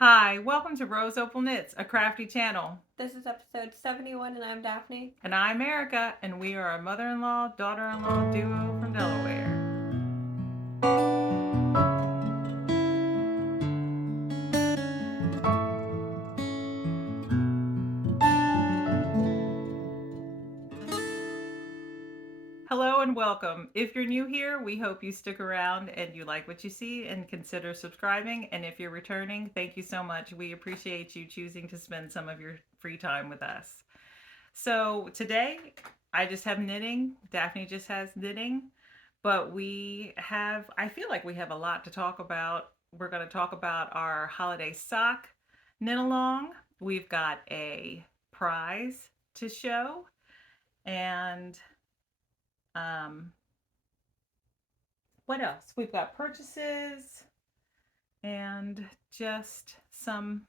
Hi, welcome to Rose Opal Knits, a crafty channel. This is episode 71, and I'm Daphne. And I'm Erica, and we are a mother-in-law, daughter-in-law duo from Delaware. Hello and welcome. If you're new here, we hope you stick around and you like what you see and consider subscribing. And if you're returning, thank you so much. We appreciate you choosing to spend some of your free time with us. So today, I just have knitting. Daphne just has knitting. But I feel like we have a lot to talk about. We're going to talk about our holiday sock knit along. We've got a prize to show. And um, what else? We've got purchases and just some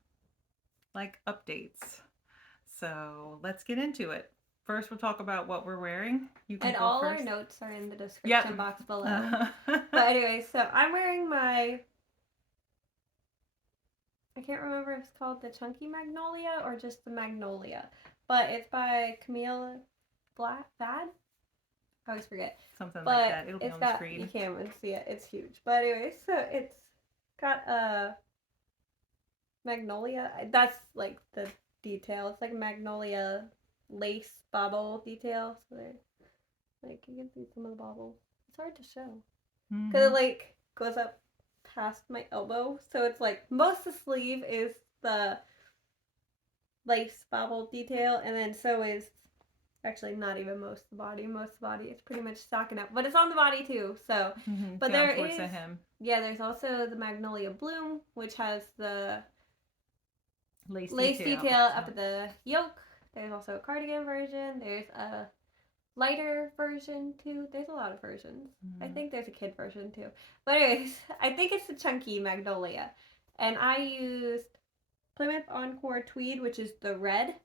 like updates. So let's get into it. First, we'll talk about what we're wearing. You can and all first. Our notes are in the description box below. But anyway, so I'm wearing my, I can't remember if it's called the Chunky Magnolia or just the Magnolia, but it's by Camille Thad. I always forget. Something like that. It'll be on the screen. You can't even see it. It's huge. But anyway, so it's got a magnolia. That's like the detail. It's like magnolia lace bobble detail. So like you can see some of the bobbles. It's hard to show because it like goes up past my elbow. So it's like most of the sleeve is the lace bobble detail, and then so is actually not even most of the body. Most of the body is pretty much stocking up, but it's on the body too. So, but there is there's also the Magnolia Bloom, which has the lace detail up at the yoke. There's also a cardigan version. There's a lighter version too. There's a lot of versions. I think there's a kid version too. But anyways, I think it's the Chunky Magnolia, and I used Plymouth Encore Tweed, which is the red.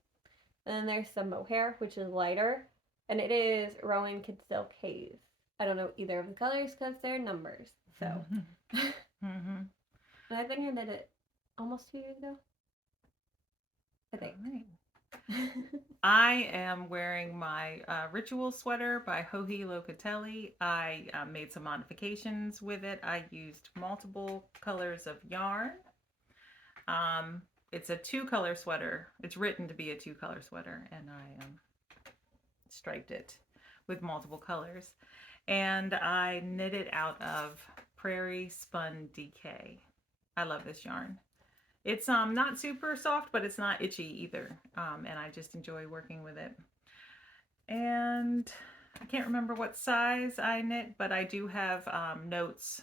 And then there's some mohair, which is lighter. And it is Rowan Kid Silk Haze. I don't know either of the colors because they're numbers. So. And I think I did it almost 2 years ago. I think. Right. I am wearing my ritual sweater by Joji Locatelli. I made some modifications with it. I used multiple colors of yarn. It's a 2-color sweater. It's written to be a 2-color sweater, and I striped it with multiple colors. And I knit it out of Prairie Spun DK. I love this yarn. It's not super soft, but it's not itchy either, and I just enjoy working with it. And I can't remember what size I knit, but I do have notes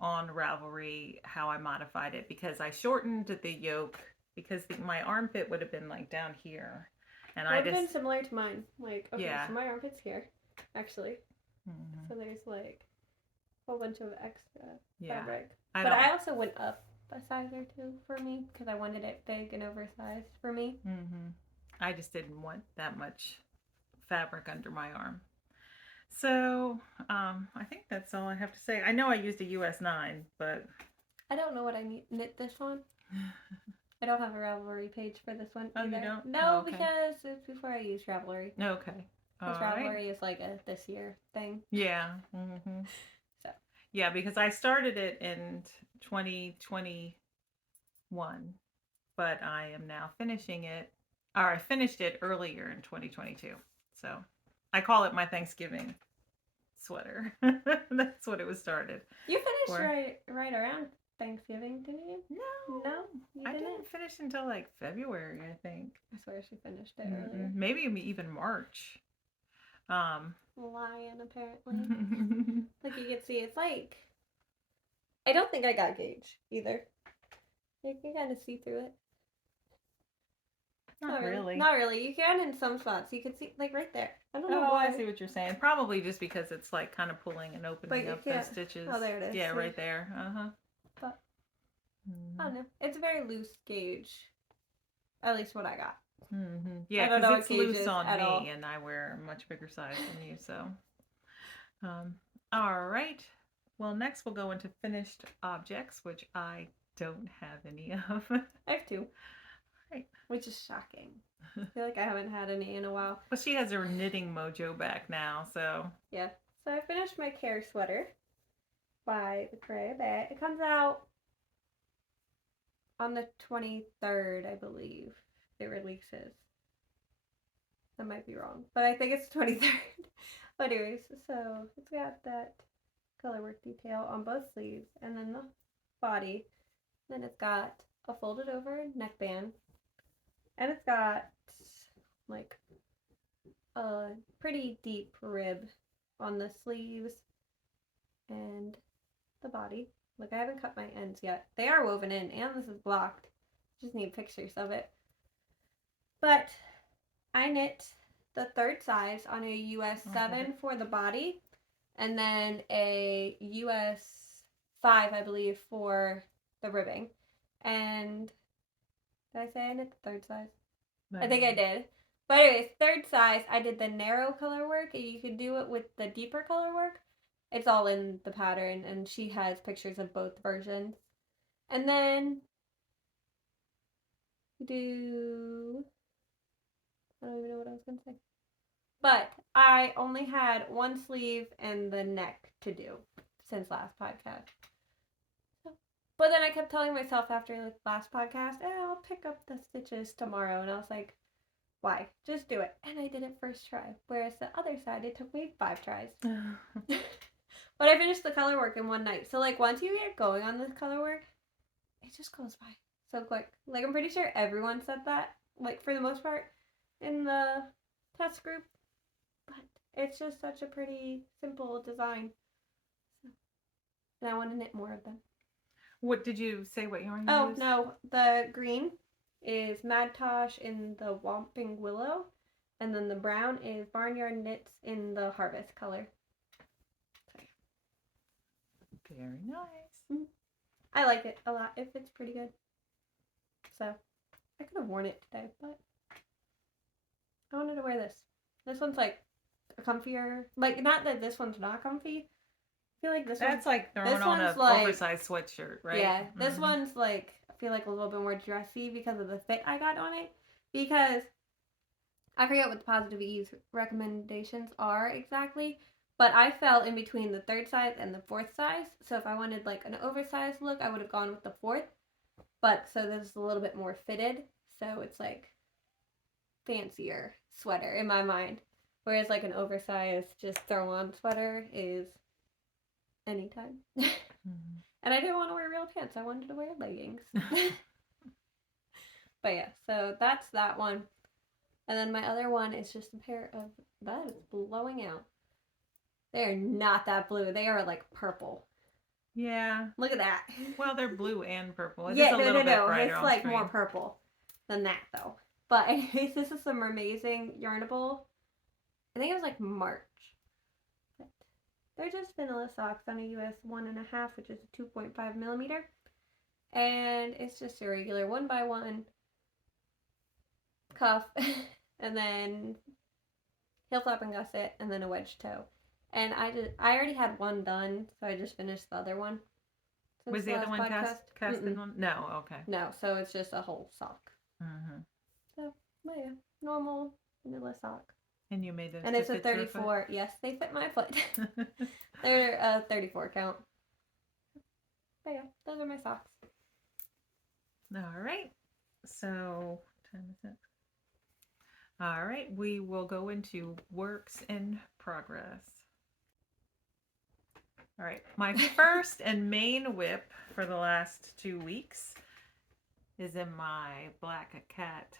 on Ravelry how I modified it, because I shortened the yoke because my armpit would have been like down here, and I just would have been similar to mine. Like so my armpit's here, actually. So there's like a whole bunch of extra fabric. But I also went up a size or 2 for me because I wanted it big and oversized for me. I just didn't want that much fabric under my arm. So, I think that's all I have to say. I know I used a US 9, but I don't know what I knit this on. I don't have a Ravelry page for this one either. Oh, you don't? No, okay. Because it's before I used Ravelry. Okay. Because Ravelry is like a this year thing. Yeah. So. Yeah, because I started it in 2021, but I am now finishing it, or I finished it earlier in 2022. So I call it my Thanksgiving sweater. That's what it was started. You finished right around Thanksgiving, didn't you? No, I didn't finish until like February, I think. I swear she finished it earlier. Maybe even March. Lion, apparently. Like you can see, it's like, I don't think I got gauge either. You can kind of see through it. Not really. Not really. You can in some spots. You can see, like right there. I don't know why. I see what you're saying. Probably just because it's like kind of pulling and opening up those stitches. Oh, there it is. Yeah, right there. But I don't know. It's a very loose gauge. At least what I got. Yeah, because it's loose on me, and I wear a much bigger size than you. So, all right. Well, next we'll go into finished objects, which I don't have any of. I have 2. Right. Which is shocking. I feel like I haven't had any in a while. Well, she has her knitting mojo back now, so. Yeah. So I finished my Care sweater by the Cray Bat. It comes out on the 23rd, I believe. It releases. I might be wrong, but I think it's 23rd. But anyways, so it's got that colorwork detail on both sleeves and then the body. Then it's got a folded over neckband. And it's got like a pretty deep rib on the sleeves and the body. Like I haven't cut my ends yet. They are woven in and this is blocked. Just need pictures of it. But I knit the 3rd size on a US 7 for the body and then a US 5, I believe, for the ribbing. And did I say I knit the 3rd size? I think I did. But anyways, 3rd size, I did the narrow color work. You could do it with the deeper color work. It's all in the pattern, and she has pictures of both versions. And then you do... I don't even know what I was going to say. But I only had one sleeve and the neck to do since last podcast. But then I kept telling myself after the last podcast, I'll pick up the stitches tomorrow. And I was like, why? Just do it. And I did it first try. Whereas the other side, it took me 5 tries. But I finished the color work in one night. So like once you get going on this color work, it just goes by so quick. Like I'm pretty sure everyone said that, like for the most part, in the test group. But it's just such a pretty simple design. And I want to knit more of them. What did you say what yarn you used? No, the green is Mad Tosh in the Whomping Willow, and then the brown is Barnyard Knits in the Harvest color. Very nice. I like it a lot. It fits pretty good. So, I could have worn it today, but I wanted to wear this. This one's like a comfier, like not that this one's not comfy. I feel like that's like throwing on an oversized sweatshirt, right? Yeah, this one's like, I feel like a little bit more dressy because of the fit I got on it. Because I forget what the Positive Ease recommendations are exactly, but I fell in between the 3rd size and the 4th size. So if I wanted like an oversized look, I would have gone with the 4th. But so this is a little bit more fitted, so it's like fancier sweater in my mind. Whereas like an oversized just throw on sweater is anytime. And I didn't want to wear real pants. I wanted to wear leggings. But yeah, so that's that one. And then my other one is just a pair of... That is blowing out. They are not that blue. They are like purple. Yeah. Look at that. Well, they're blue and purple. It's yeah, a little bit brighter it's on like screen. more purple than that though. But anyways, this is some amazing Yarnable. I think it was like March. But they're just vanilla socks on a US 1.5, which is a 2.5 millimeter. And it's just a regular 1x1 cuff. And then heel flap and gusset, and then a wedge toe. And I already had one done, so I just finished the other one. Was the other one casted on? No, okay. No, so it's just a whole sock. Mm-hmm. So, well, yeah, normal vanilla sock. And you made those. And it's a 34. Yes, they fit my foot. They're a 34 count. But yeah, those are my socks. All right. So, what time is it? All right, we will go into works in progress. All right, my first and main whip for the last 2 weeks is in my Black Cat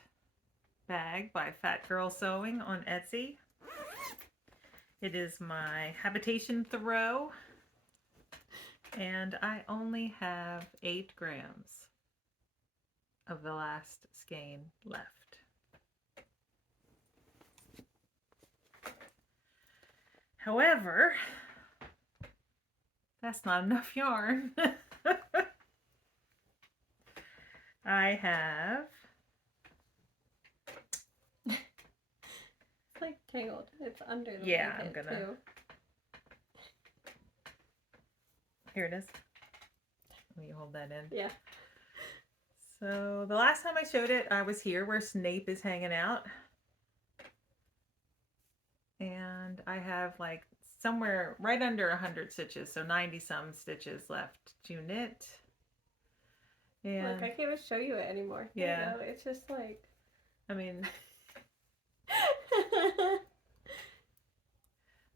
bag by Fat Girl Sewing on Etsy. It is my habitation throw, and I only have 8 grams of the last skein left. However, that's not enough yarn. I have... It's like tangled. It's under the blanket, I'm gonna... too. Here it is. Will you hold that in? Yeah. So the last time I showed it, I was here where Snape is hanging out. And I have like somewhere right under 100 stitches, so 90 some stitches left to knit. And look, I can't even show you it anymore. Yeah. It's just like, I mean,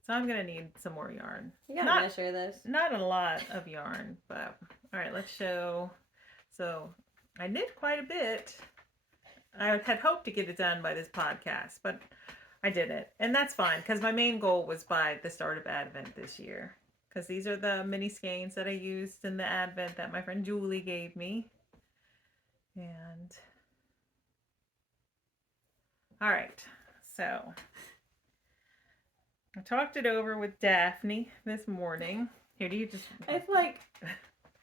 so I'm gonna need some more yarn. you gotta measure this. Not a lot of yarn, but all right, let's show. So I knit quite a bit. I had hoped to get it done by this podcast, but I didn't. And that's fine, because my main goal was by the start of Advent this year. Because these are the mini skeins that I used in the Advent that my friend Julie gave me. And all right, so I talked it over with Daphne this morning. Here, do you just... It's like,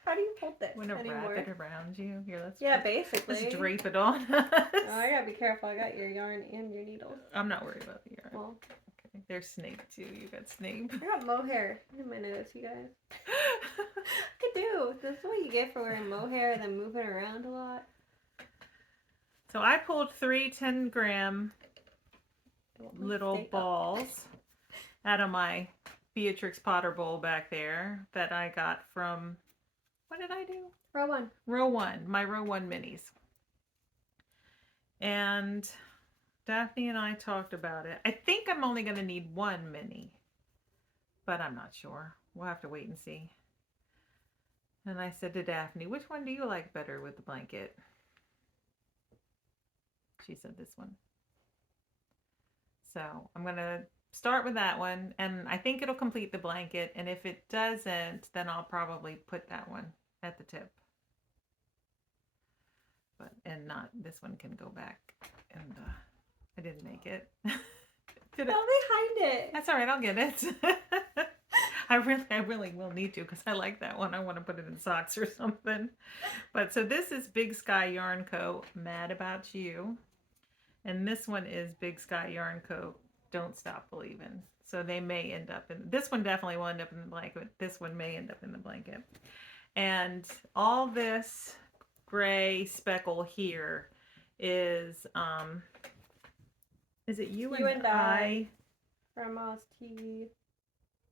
how do you hold this want to anymore? wrap it around you? Here, let's... Yeah, basically. Let's drape it on. Oh, I gotta be careful. I got your yarn and your needles. I'm not worried about the yarn. Well, okay. There's Snape too. You got Snape. I got mohair in my nose, you guys. I do. This is what you get for wearing mohair and then moving around a lot. So I pulled 3 10-gram little balls out of my Beatrix Potter bowl back there that I got from, what did I do? Row 1. Row 1, my Row 1 minis. And Daphne and I talked about it. I think I'm only going to need 1 mini, but I'm not sure. We'll have to wait and see. And I said to Daphne, which one do you like better with the blanket? She said this one. So I'm going to start with that one, and I think it'll complete the blanket, and if it doesn't, then I'll probably put that one at the tip. But, and not, this one can go back, and I didn't make it. Go behind it. That's all right, I'll get it. I really will need to, because I like that one. I want to put it in socks or something. But so this is Big Sky Yarn Co. Mad About You. And this one is Big Sky Yarn Co. Don't Stop Believing. So they may end up in, this one definitely will end up in the blanket. This one may end up in the blanket. And all this gray speckle here is it You and I? Grandma's Tea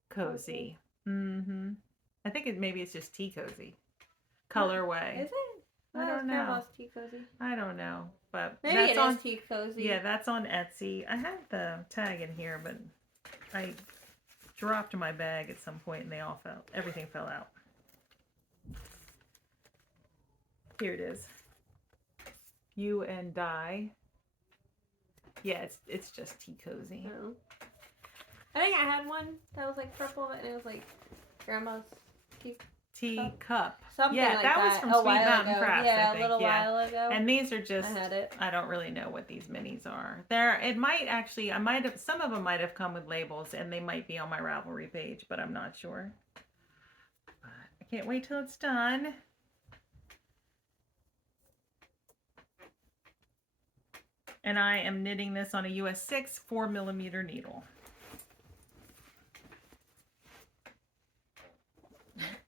Cozy. Mm-hmm. I think maybe it's just Tea Cozy. Colorway. Is it? I don't know. Grandma's Tea Cozy. I don't know. But maybe that's it on, is Tea Cozy. Yeah, that's on Etsy. I have the tag in here, but I dropped my bag at some point and everything fell out. Here it is. You and I. Yeah, it's just Tea Cozy. Oh. I think I had one that was like purple and it was like Grandma's tea cup. Something yeah, like that was from Sweet Mountain Crafts. Yeah, I think. a little while ago. And these are just, I had it. I don't really know what these minis are. It might actually, some of them might have come with labels and they might be on my Ravelry page, but I'm not sure. But I can't wait till it's done. And I am knitting this on a US 6 4mm needle.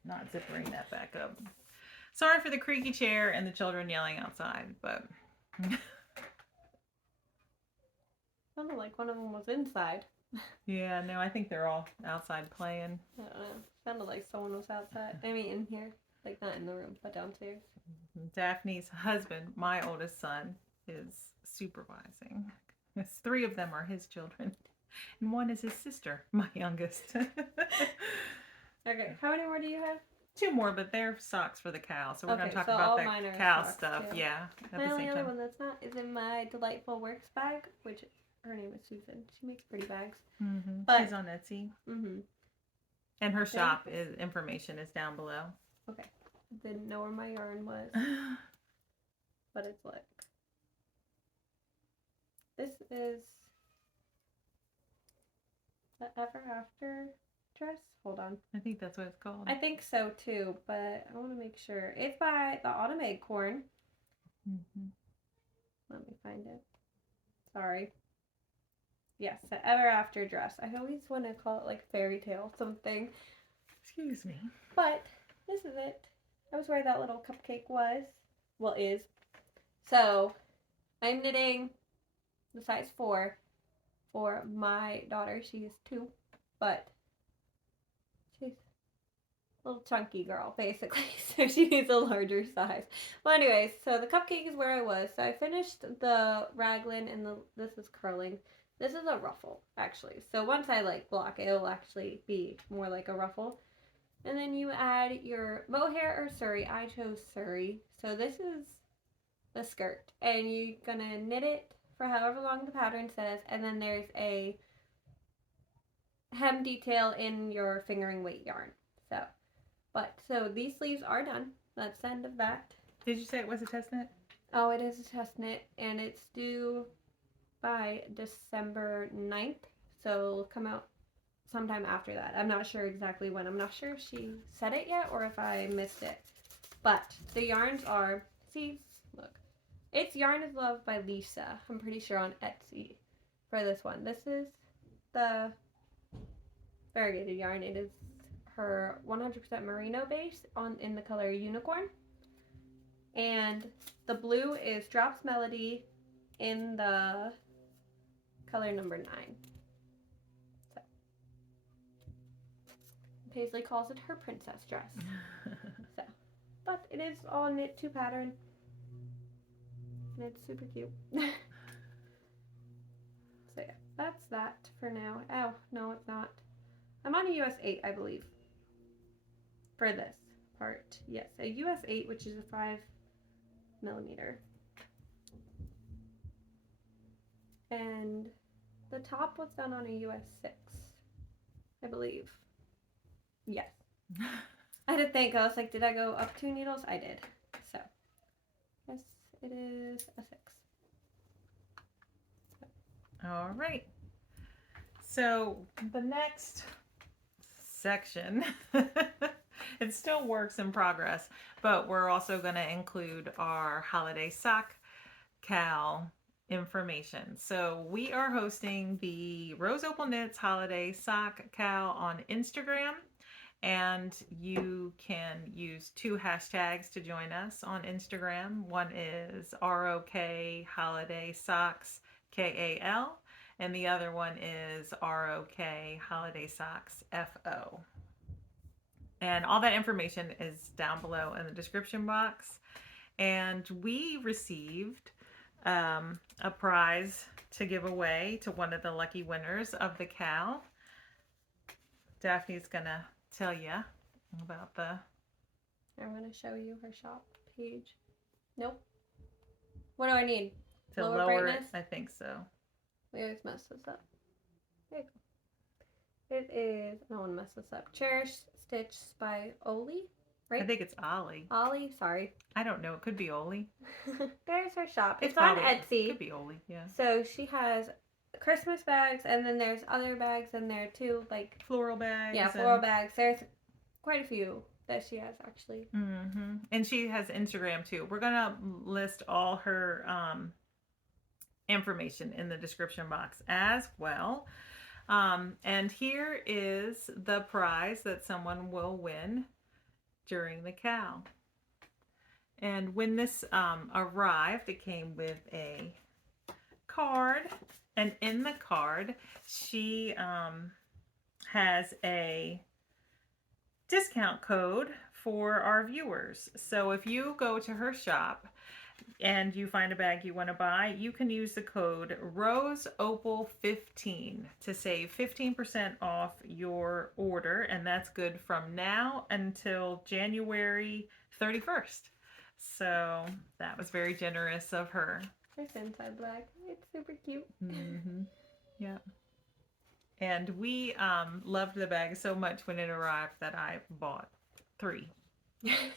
Not zippering that back up. Sorry for the creaky chair and the children yelling outside, but... Sounded like one of them was inside. Yeah, no, I think they're all outside playing. I don't know. Sounded like someone was outside. I mean, in here. Like, not in the room, but downstairs. Daphne's husband, my oldest son, is supervising. 3 of them are his children. And 1 is his sister, my youngest. Okay, how many more do you have? 2 more, but they're socks for the KAL. So we're going to talk so about all the mine are KAL socks, stuff. too. Yeah. At My the only same other time. one that's not is in my Delightful Works bag, which her name is Susan. She makes pretty bags. Mm-hmm. But, she's on Etsy. Mm-hmm. And her shop information is down below. Okay. Didn't know where my yarn was. But it's like... This is... the Ever After dress? Hold on. I think that's what it's called. I think so too, but I want to make sure. It's by the Autumn Acorn. Mm-hmm. Let me find it. Sorry. Yes, the Ever After dress. I always want to call it like fairy tale something. Excuse me. But this is it. That was where that little cupcake was. Well, is. So I'm knitting the size 4 for my daughter. She is 2, but she's a little chunky girl, basically. So she needs a larger size. Well, anyways, so the cupcake is where I was. So I finished the raglan and this is curling. This is a ruffle, actually. So once I like block it, it'll actually be more like a ruffle. And then you add your mohair or suri. I chose suri. So this is the skirt. And you're gonna knit it for however long the pattern says. And then there's a hem detail in your fingering weight yarn. So these sleeves are done. That's the end of that. Did you say it was a test knit? Oh, it is a test knit, and it's due by December 9th. So it'll come out sometime after that. I'm not sure exactly when. I'm not sure if she said it yet or if I missed it. But the yarns are, see, look. It's Yarn is Love by Lisa. I'm pretty sure on Etsy for this one. This is the variegated yarn. It is her 100% merino base in the color Unicorn. And the blue is Drops Melody in the color number 9. So Paisley calls it her princess dress. But it is all knit to pattern. And it's super cute. So yeah, that's that for now. Oh, no, it's not. I'm on a US 8, I believe. For this part. Yes, a US 8, which is a 5mm. And the top was done on a US 6, I believe. Yes. I had to think. I was like, did I go up 2 needles? I did. So, yes, it is a 6. All right. So the next section, it still works in progress, but we're also going to include our Holiday Sock KAL information. So we are hosting the Rose Opal Knits Holiday Sock KAL on Instagram, and you can use 2 hashtags to join us on Instagram. One is ROK Holiday Socks KAL, and the other one is ROK Holiday Socks FO. And all that information is down below in the description box. And we received a prize to give away to one of the lucky winners of the KAL. Daphne's gonna tell you about the... I'm going to show you her shop page. Nope. What do I need? To Lower lower brightness? I think so. We always mess this up. There you go. It is, I don't want to mess this up. Cherished Stitch by Oli, right? I think it's Ollie. Ollie, sorry. I don't know. It could be Oli. There's her shop. It's probably, on Etsy. It could be Oli, yeah. So she has Christmas bags, and then there's other bags in there too, like floral bags. Yeah, floral bags. There's quite a few that she has actually. Mm-hmm. And she has Instagram too. We're gonna list all her information in the description box as well. And here is the prize that someone will win during the KAL. And when this arrived, it came with a card, and in the card she has a discount code for our viewers. So if you go to her shop and you find a bag you want to buy, you can use the code RoseOpal15 to save 15% off your order, and that's good from now until January 31st. So that was very generous of her. There's inside black. It's super cute. Mm-hmm. Yeah. And we loved the bag so much when it arrived that I bought 3.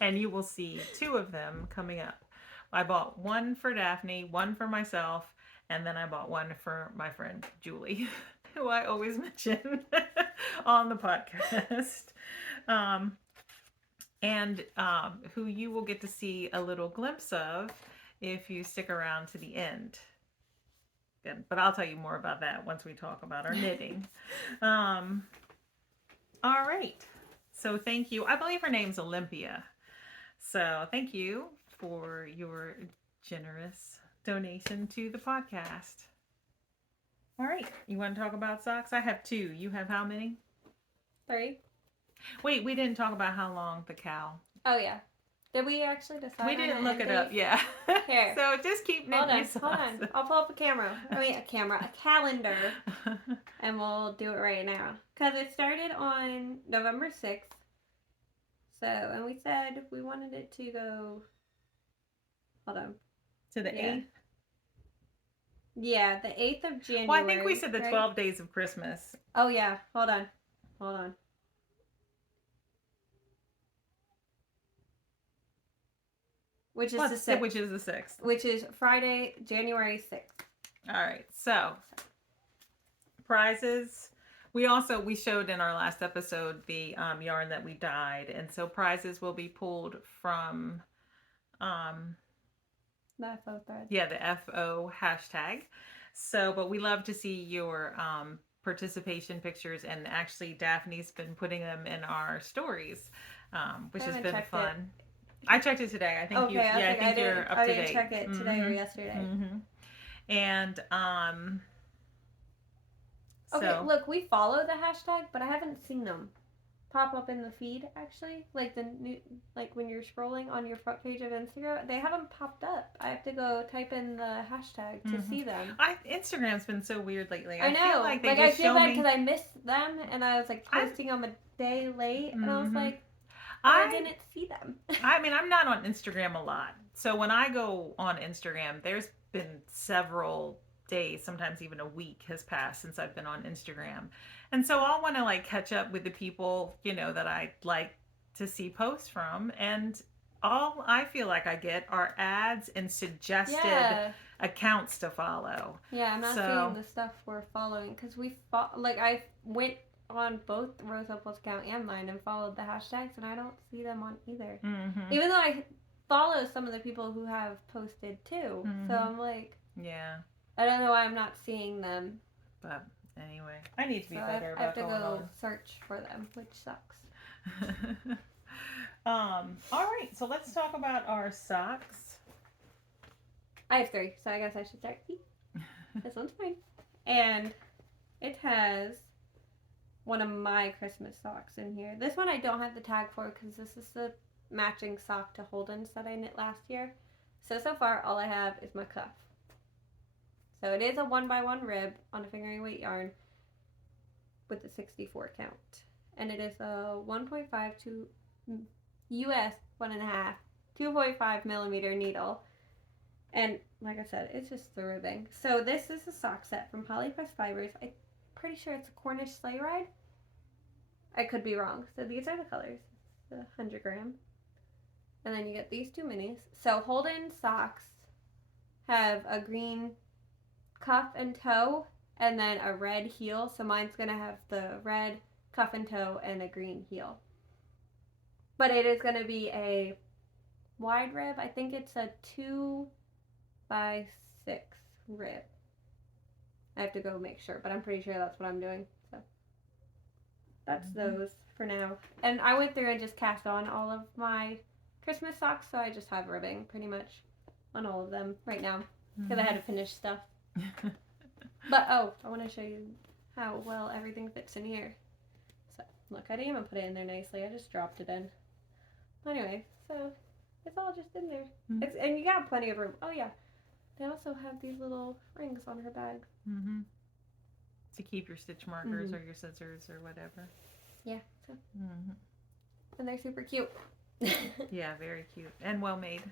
And you will see 2 of them coming up. I bought 1 for Daphne, 1 for myself, and then I bought 1 for my friend Julie, who I always mention on the podcast. And who you will get to see a little glimpse of if you stick around to the end. Good. But I'll tell you more about that once we talk about our knitting. All right. So thank you. I believe her name's Olympia. So thank you for your generous donation to the podcast. All right, you want to talk about socks? I have 2. You have how many? 3. Wait, we didn't talk about how long the KAL. Oh yeah. Did we actually decide? We on didn't an look end it up, date? yeah. Here. So just keep knitting your socks. Hold on. I'll pull up a calendar, and we'll do it right now. Because it started on November 6th. So, and we said we wanted it to go, hold on. To the 8th? Yeah, the 8th of January. Well, I think we said the right? 12 days of Christmas. Oh yeah, hold on. Which is the 6th. Which is the 6th. Which is Friday, January 6th. All right, so prizes. We showed in our last episode the yarn that we dyed, and so prizes will be pulled from The FO thread. Yeah, the FO hashtag. So, but we love to see your participation pictures, and actually Daphne's been putting them in our stories, which has been fun. I checked it today. I think okay, I think you're up to date. I didn't check it today or yesterday. Mm-hmm. And okay, look, we follow the hashtag, but I haven't seen them pop up in the feed actually. Like the new, like when you're scrolling on your front page of Instagram, they haven't popped up. I have to go type in the hashtag to see them. Instagram's been so weird lately. I know. Feel like they I just feel show bad me because I missed them and I was like posting them a day late, and I was like, I didn't see them. I mean, I'm not on Instagram a lot. So when I go on Instagram, there's been several days, sometimes even a week has passed since I've been on Instagram. And so I'll want to like catch up with the people, you know, that I like to see posts from. And all I feel like I get are ads and suggested accounts to follow. Yeah, I'm not seeing the stuff we're following because I went on both Rose Opal's account and mine and followed the hashtags, and I don't see them on either. Mm-hmm. Even though I follow some of the people who have posted too. Mm-hmm. So I'm like, yeah, I don't know why I'm not seeing them. But anyway, I need to be better about going on. I have to go search for them, which sucks. All right, so let's talk about our socks. I have 3, so I guess I should start. This one's mine. And it has one of my Christmas socks in here. This one I don't have the tag for because this is the matching sock to Holden's that I knit last year. So far all I have is my cuff. So it is a 1x1 rib on a fingering weight yarn with a 64 count. And it is a 1.5 to US 1.5, 2.5 millimeter needle. And like I said, it's just the ribbing. So this is a sock set from Polypress Fibers. I'm pretty sure it's a Cornish sleigh ride. I could be wrong. So these are the colors. The 100 gram. And then you get these 2 minis. So Holden socks have a green cuff and toe and then a red heel. So mine's going to have the red cuff and toe and a green heel. But it is going to be a wide rib. I think it's a 2x6 rib. I have to go make sure, but I'm pretty sure that's what I'm doing. So that's those for now. And I went through and just cast on all of my Christmas socks, so I just have ribbing pretty much on all of them right now because I had to finish stuff. But I want to show you how well everything fits in here. So look, I didn't even put it in there nicely. I just dropped it in. Anyway, so it's all just in there. And you got plenty of room. Oh yeah, they also have these little rings on her bag. To keep your stitch markers or your scissors or whatever. Yeah. So. And they're super cute. Yeah, very cute and well made.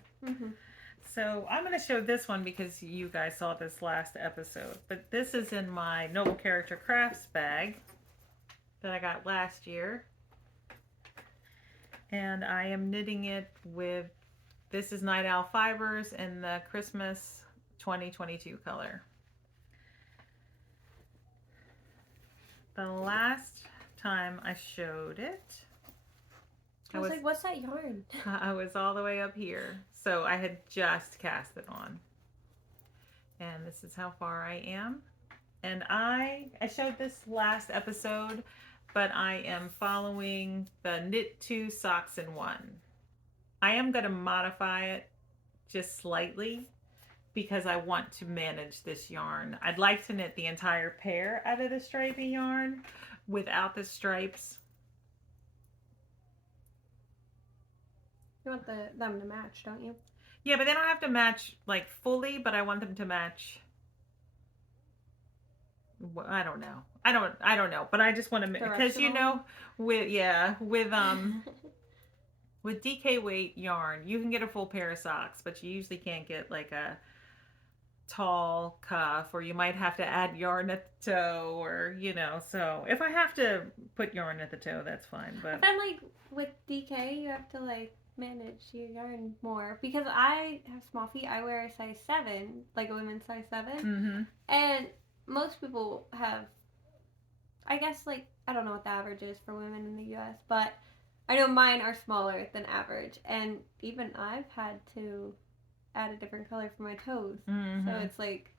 So I'm going to show this one because you guys saw this last episode. But this is in my Noble Character Crafts bag that I got last year. And I am knitting it with, this is Night Owl Fibers in the Christmas 2022 color. The last time I showed it, I was like, what's that yarn? I was all the way up here. So I had just cast it on. And this is how far I am. And I showed this last episode, but I am following the Knit 2 Socks in 1. I am going to modify it just slightly because I want to manage this yarn. I'd like to knit the entire pair out of the stripy yarn without the stripes. You want them to match, don't you? Yeah, but they don't have to match like fully, but I want them to match. I don't know. I don't know, but I just want to, because you know, with with DK weight yarn, you can get a full pair of socks, but you usually can't get like a tall cuff, or you might have to add yarn at the toe, or you know. So if I have to put yarn at the toe, that's fine. But then like with DK, you have to like manage your yarn more, because I have small feet. I wear a size 7, like a women's size 7, and most people have, I guess, like, I don't know what the average is for women in the U.S., but I know mine are smaller than average, and even I've had to add a different color for my toes. So it's like,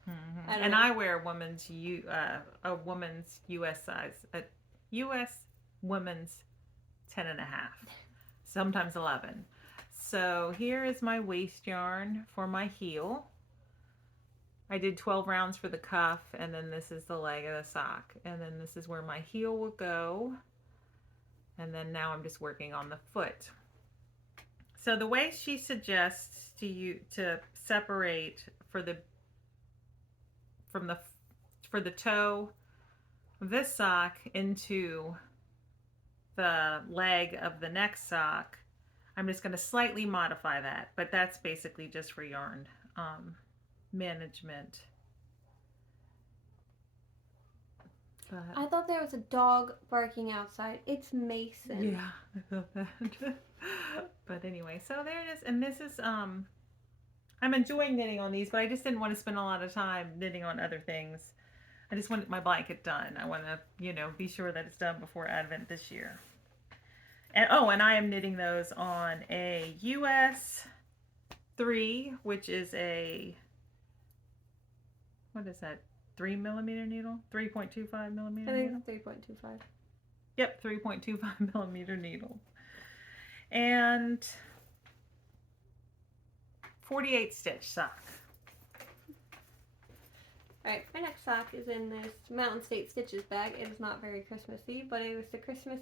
I wear a woman's U.S. size, a U.S. women's 10.5, sometimes 11. So here is my waist yarn for my heel. I did 12 rounds for the cuff, and then this is the leg of the sock, and then this is where my heel will go, and then now I'm just working on the foot. So the way she suggests to separate for the toe of this sock into the leg of the next sock, I'm just going to slightly modify that, but that's basically just for yarn management. But I thought there was a dog barking outside. It's Mason. yeah, I thought that. But anyway, so there it is, and this is I'm enjoying knitting on these, but I just didn't want to spend a lot of time knitting on other things. I just wanted my blanket done. I want to, you know, be sure that it's done before Advent this year. And oh, and I am knitting those on a US 3, which is a, what is that, 3mm needle? 3.25 millimeter I think needle? it's 3.25. Yep, 3.25mm needle. And 48 stitch sock. Alright, my next sock is in this Mountain State Stitches bag. It is not very Christmassy, but it was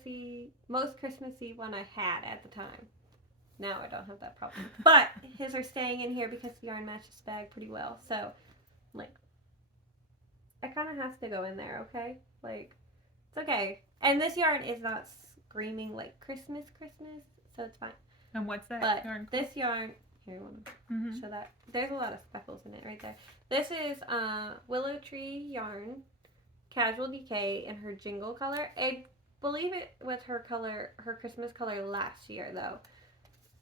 the most Christmassy one I had at the time. Now I don't have that problem. But his are staying in here because the yarn matches the bag pretty well. So, like, it kind of has to go in there, okay? Like, it's okay. And this yarn is not screaming like Christmas, so it's fine. And what's that but yarn? This yarn, here, I want to show that. There's a lot of speckles in it right there. This is Willow Tree yarn, Casual Decay in her Jingle color. I believe it was her Christmas color last year, though.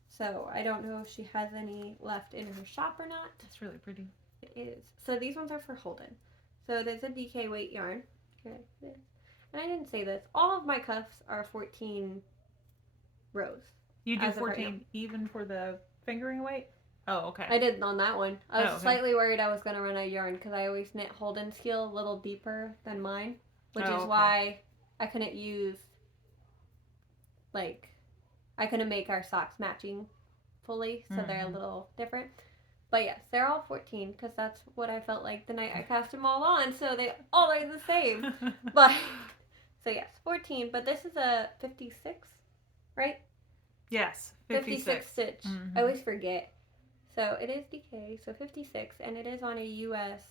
So I don't know if she has any left in her shop or not. That's really pretty. It is. So these ones are for Holden. So there's a DK weight yarn. Here it is. And I didn't say this. All of my cuffs are 14 rows. You do 14 even for the fingering weight? Oh, okay. I did on that one. I was slightly worried I was going to run out of yarn because I always knit Holden's heel a little deeper than mine, which is why I couldn't use, like, I couldn't make our socks matching fully, so they're a little different. But yes, they're all 14 because that's what I felt like the night I cast them all on, so they all are the same. But, so yes, 14, but this is a 56, right? Yes, 56 stitch. I always forget. So it is DK, so 56, and it is on a US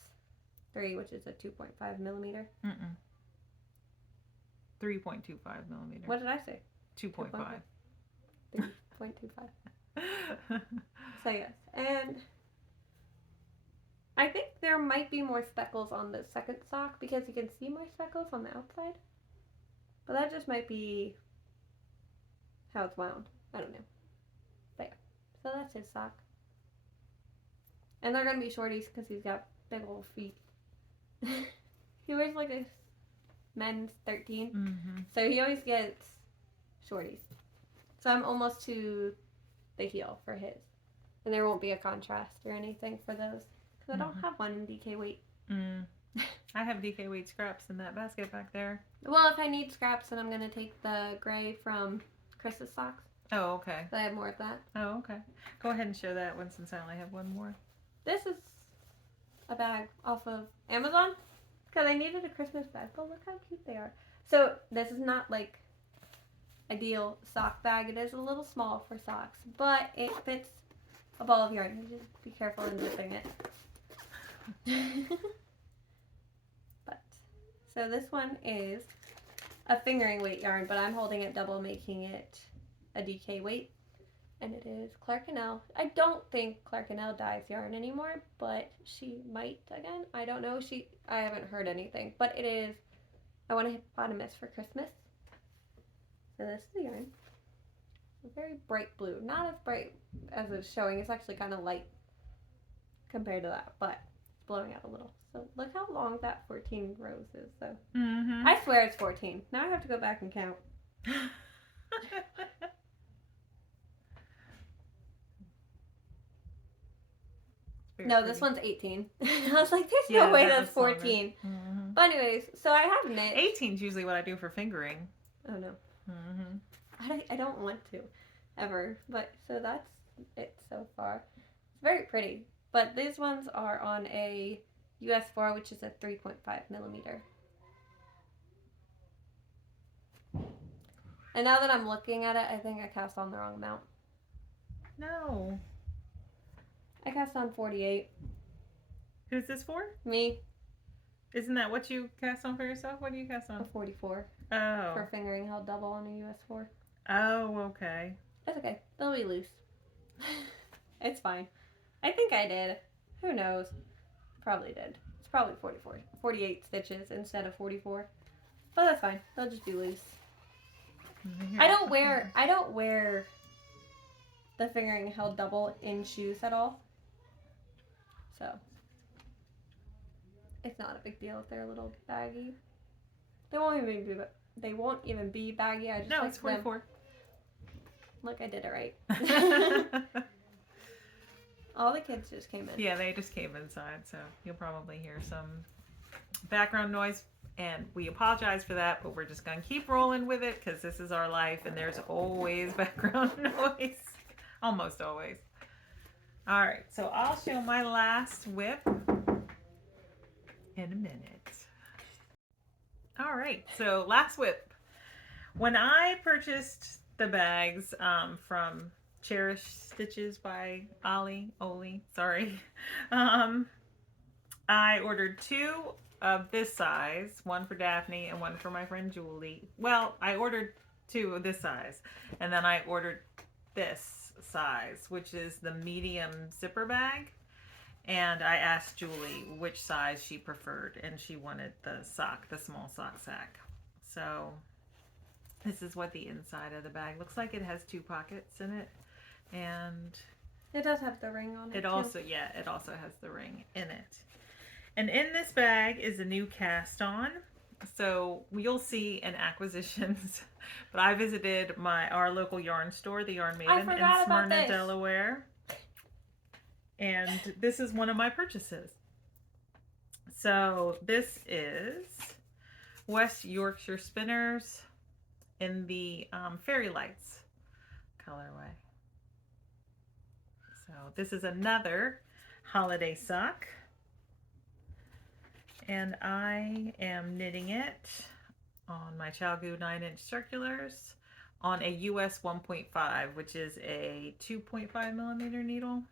3, which is a 2.5 millimeter. 3.25 millimeter. What did I say? 2.5. 3.25. So yes, and I think there might be more speckles on the second sock because you can see more speckles on the outside. But that just might be how it's wound. I don't know. But yeah, so that's his sock. And they're going to be shorties because he's got big old feet. He wears like a men's 13. So he always gets shorties. So I'm almost to the heel for his. And there won't be a contrast or anything for those. Because I don't have one in DK weight. I have DK weight scraps in that basket back there. Well, if I need scraps, then I'm going to take the gray from Chris's socks. Oh, okay. So I have more of that. Oh, okay. Go ahead and show that one since I only have one more. This is bag off of Amazon because I needed a Christmas bag. But look how cute they are. So this is not like ideal sock bag. It is a little small for socks, but it fits a ball of yarn. You just be careful in zipping it. But so this one is a fingering weight yarn, but I'm holding it double, making it a DK weight. And it is Clark & L. I don't think Clark & L dyes yarn anymore, but she might again. I don't know. I haven't heard anything, but it is I Want a Hippopotamus for Christmas. So this is the yarn. It's a very bright blue. Not as bright as it's showing. It's actually kind of light compared to that, but it's blowing out a little. So look how long that 14 rows is. So I swear it's 14. Now I have to go back and count. No, this one's 18. I was like, there's no way that's 14. But anyways, so I have knit. 18 is usually what I do for fingering. Oh no. I don't want to, ever. But so that's it so far. It's very pretty. But these ones are on a US 4, which is a 3.5 millimeter. And now that I'm looking at it, I think I cast on the wrong amount. No. I cast on 48. Who's this for? Me. Isn't that what you cast on for yourself? What do you cast on? A 44. Oh. For fingering held double on a US 4. Oh, okay. That's okay. They'll be loose. It's fine. I think I did. Who knows? Probably did. It's probably 44. 48 stitches instead of 44. But that's fine. They'll just be loose. I don't wear the fingering held double in shoes at all. So it's not a big deal if they're a little baggy. They won't even be baggy. I just no, like it's 44. Them. Look, I did it right. All the kids just came in. Yeah, they just came inside, so you'll probably hear some background noise, and we apologize for that, but we're just gonna keep rolling with it because this is our life, and there's always background noise. Almost always. All right, so I'll show my last whip in a minute. All right, so last whip. When I purchased the bags from Cherished Stitches by Oli, sorry. I ordered 2 of this size, one for Daphne and one for my friend Julie. Well, I ordered 2 of this size, and then I ordered this size, which is the medium zipper bag. And I asked Julie which size she preferred, and she wanted the small sock sack. So this is what the inside of the bag looks like. It has 2 pockets in it, and it does have the ring on it. It also has the ring in it. And in this bag is a new cast on. So you'll see in acquisitions, but I visited our local yarn store, the Yarn Maiden in Smyrna, Delaware. And this is one of my purchases. So this is West Yorkshire Spinners in the Fairy Lights colorway. So this is another holiday sock. And I am knitting it on my Chalgoo 9-inch circulars on a US 1.5, which is a 2.5 millimeter needle.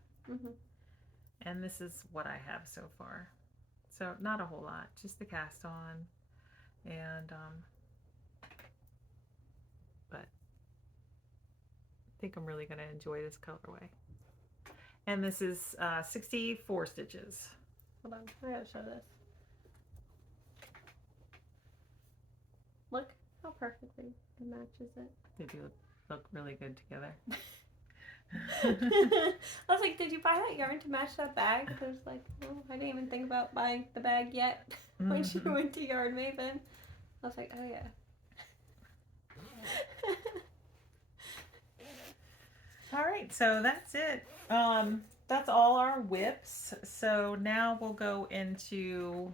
And this is what I have so far. So not a whole lot, just the cast on. And but I think I'm really going to enjoy this colorway. And this is 64 stitches. Hold on, I gotta show this. Look how perfectly it matches it. They do look really good together. I was like, did you buy that yarn to match that bag? I was like, oh, I didn't even think about buying the bag yet when she went to Yarn Maven. I was like, oh yeah. All right, so that's it. That's all our whips. So now we'll go into,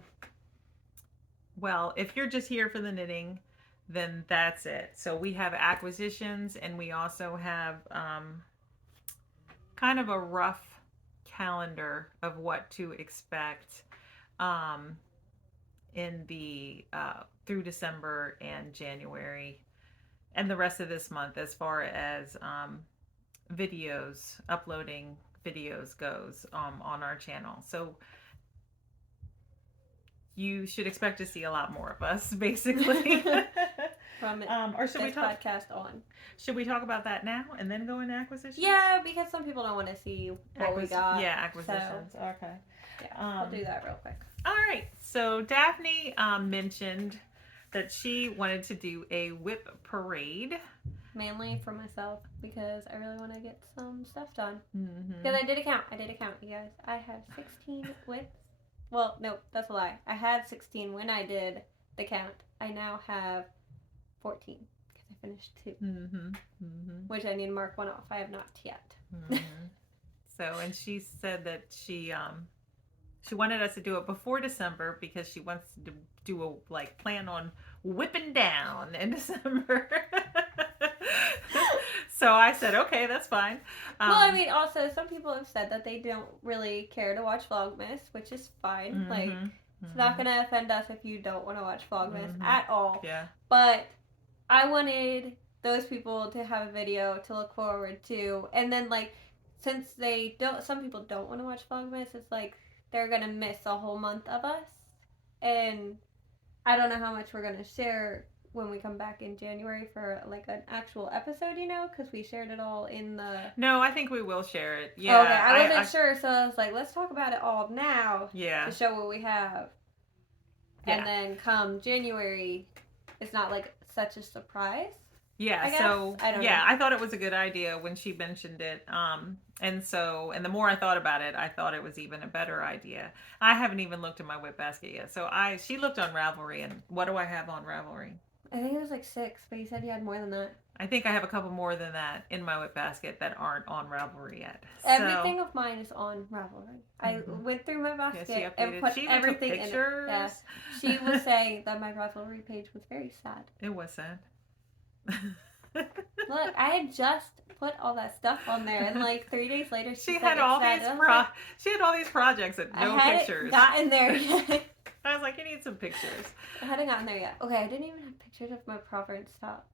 well, if you're just here for the knitting, then that's it. So we have acquisitions, and we also have kind of a rough calendar of what to expect. um, in the through December and January and the rest of this month as far as videos, uploading videos goes on our channel. So you should expect to see a lot more of us, basically. From or should we this talk podcast on. Should we talk about that now and then go into acquisitions? Yeah, because some people don't want to see what we got. Yeah, acquisitions. So, okay. Yeah, we'll do that real quick. All right. So Daphne mentioned that she wanted to do a whip parade. Mainly for myself because I really want to get some stuff done. Mm-hmm. Because I did a count, you guys. I have 16 whips. Well, no, that's a lie. I had 16 when I did the count. I now have 14 because I finished 2. Mm-hmm. Mm-hmm. Which I need to mark one off. I have not yet. Mm-hmm. So, and she said that she wanted us to do it before December because she wants to do a plan on whipping down in December. So I said, okay, that's fine. Well, I mean, also some people have said that they don't really care to watch Vlogmas, which is fine. Mm-hmm. Like, it's not gonna offend us if you don't want to watch Vlogmas at all. Yeah. But I wanted those people to have a video to look forward to, and then since some people don't want to watch Vlogmas, it's like they're gonna miss a whole month of us, and I don't know how much we're gonna share when we come back in January for an actual episode, because we shared it all in the... No, I think we will share it. Yeah. Okay, I wasn't sure, so I was like, let's talk about it all now. Yeah. To show what we have. Yeah. And then come January, it's not such a surprise. Yeah, so I thought it was a good idea when she mentioned it. And the more I thought about it, I thought it was even a better idea. I haven't even looked at my whip basket yet. So she looked on Ravelry, and what do I have on Ravelry? I think it was 6, but you said you had more than that. I think I have a couple more than that in my whip basket that aren't on Ravelry yet. Everything of mine is on Ravelry. I went through my basket and put everything in it. Yeah. She was saying that my Ravelry page was very sad. It was sad. Look, I had just put all that stuff on there, and 3 days later, she had all these projects and no pictures. I hadn't gotten there yet. I was like, you need some pictures. I hadn't gotten there yet. Okay, I didn't even have pictures of my Proverbs top,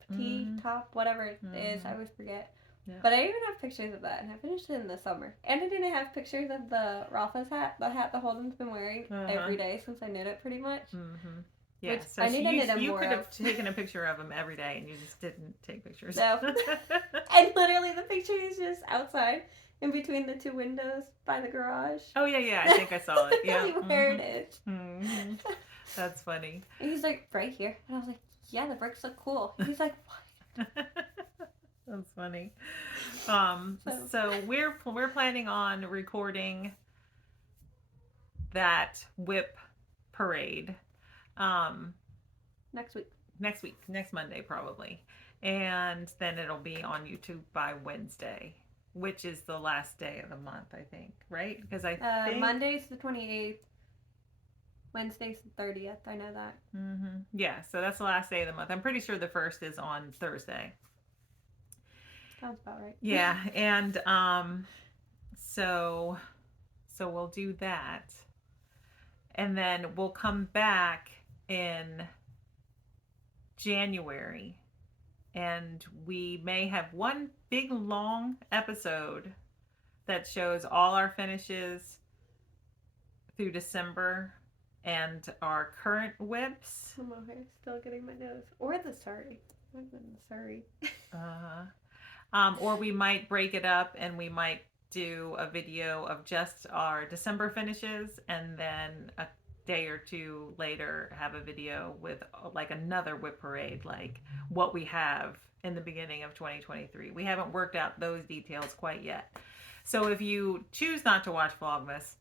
top, whatever it is. I always forget. Yeah. But I didn't even have pictures of that, and I finished it in the summer. And I didn't have pictures of the Rafa's hat, the hat that Holden's been wearing every day since I knit it, pretty much. Mm-hmm. Yeah, which so I need to knit him you more could have of. taken a picture of him every day, and you just didn't take pictures. No. And literally, the picture is just outside, in between the 2 windows by the garage. Oh, yeah, I think I saw it. Yeah. Where it is. Mm-hmm. That's funny. And he's like, right here. And I was like, yeah, the bricks look cool. And he's like, what? That's funny. So we're planning on recording that whip parade next Monday probably, and then it'll be on YouTube by Wednesday, which is the last day of the month, I think, right? Because I think Monday's the 28th, Wednesday's the 30th. I know that. Mm-hmm. Yeah, so that's the last day of the month. I'm pretty sure the first is on Thursday. Sounds about right. Yeah, and so we'll do that, and then we'll come back in January, and we may have one big long episode that shows all our finishes through December and our current whips. I'm over here still getting my nose. Or the sorry. I've been sorry. Or we might break it up and we might do a video of just our December finishes, and then a day or 2 later have a video with another whip parade, like what we have in the beginning of 2023. We haven't worked out those details quite yet. So if you choose not to watch Vlogmas,